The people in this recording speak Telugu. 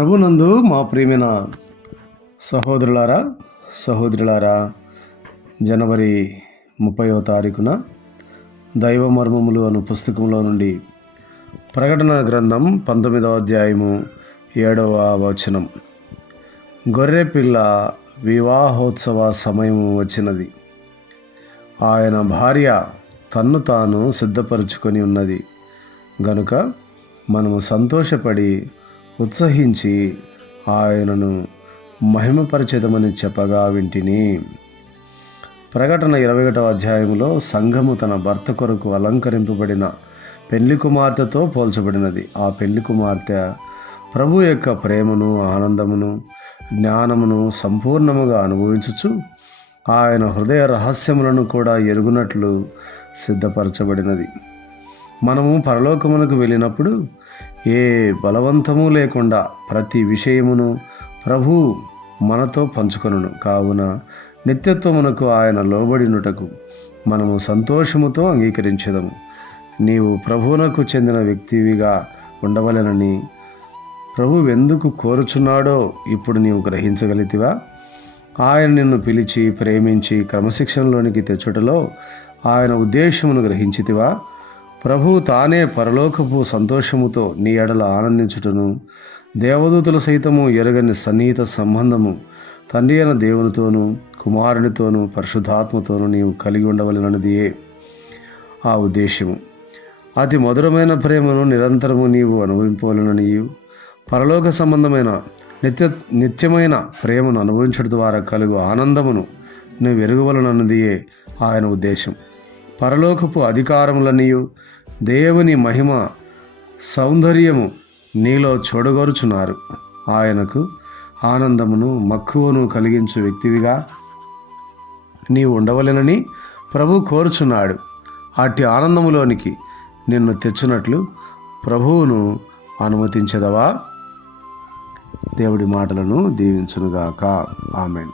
ప్రభునందు మా ప్రియమైన సహోదరులారా సహోదరులారా జనవరి ముప్పైవ తారీఖున దైవ మర్మములు అను పుస్తకంలో నుండి ప్రకటన గ్రంథం పంతొమ్మిదవ అధ్యాయము ఏడవ వచనం. గొర్రెపిల్ల వివాహోత్సవ సమయము వచ్చినది. ఆయన భార్య తన్ను తాను సిద్ధపరుచుకొని ఉన్నది. గనుక మనము సంతోషపడి ఉత్సహించి ఆయనను మహిమపరచేదమని చెప్పగా వింటిని. ప్రకటన ఇరవై ఒకటవ అధ్యాయంలో సంఘము తన భర్త కొరకు అలంకరింపబడిన పెళ్ళి కుమార్తెతో పోల్చబడినది. ఆ పెళ్ళి కుమార్తె ప్రభు యొక్క ప్రేమను ఆనందమును జ్ఞానమును సంపూర్ణముగా అనుభవించుచు ఆయన హృదయ రహస్యములను కూడా ఎరుగునట్లు సిద్ధపరచబడినది. మనము పరలోకమునకు వెళ్ళినప్పుడు ఏ బలవంతము లేకుండా ప్రతి విషయమును ప్రభు మనతో పంచుకొనును. కావున నిత్యత్వమునకు ఆయన లోబడినుటకు మనము సంతోషముతో అంగీకరించదము. నీవు ప్రభువునకు చెందిన వ్యక్తివిగా ఉండవలెనని ప్రభు ఎందుకు కోరుచున్నాడో ఇప్పుడు నీవు గ్రహించగలిగితివా? ఆయన నిన్ను పిలిచి ప్రేమించి క్రమశిక్షణలోనికి తెచ్చుటలో ఆయన ఉద్దేశమును గ్రహించితివా? ప్రభు తానే పరలోకపు సంతోషముతో నీ ఎడల ఆనందించుటను. దేవదూతుల సైతము ఎరగని సన్నిహిత సంబంధము తండ్రి అయిన దేవునితోనూ కుమారునితోనూ పరిశుద్ధాత్మతోనూ నీవు కలిగి ఉండవలనదియే ఆ ఉద్దేశము. అతి మధురమైన ప్రేమను నిరంతరము నీవు అనుభవింపవలననియు. పరలోక సంబంధమైన నిత్య నిత్యమైన ప్రేమను అనుభవించడం ద్వారా కలుగు ఆనందమును నువ్వు ఎరుగవలనన్నదియే ఆయన ఉద్దేశం. పరలోకపు అధికారములనియు దేవుని మహిమ సౌందర్యము నీలో చూడగోరుచున్నారు. ఆయనకు ఆనందమును మక్కువను కలిగించు వ్యక్తివిగా నీవు ఉండవలెనని ప్రభు కోరుచున్నాడు. అట్టి ఆనందములోనికి నిన్ను తెచ్చినట్లు ప్రభువును అనుమతించదవా? దేవుడి మాటలను దీవించునుగాక. ఆమెన్.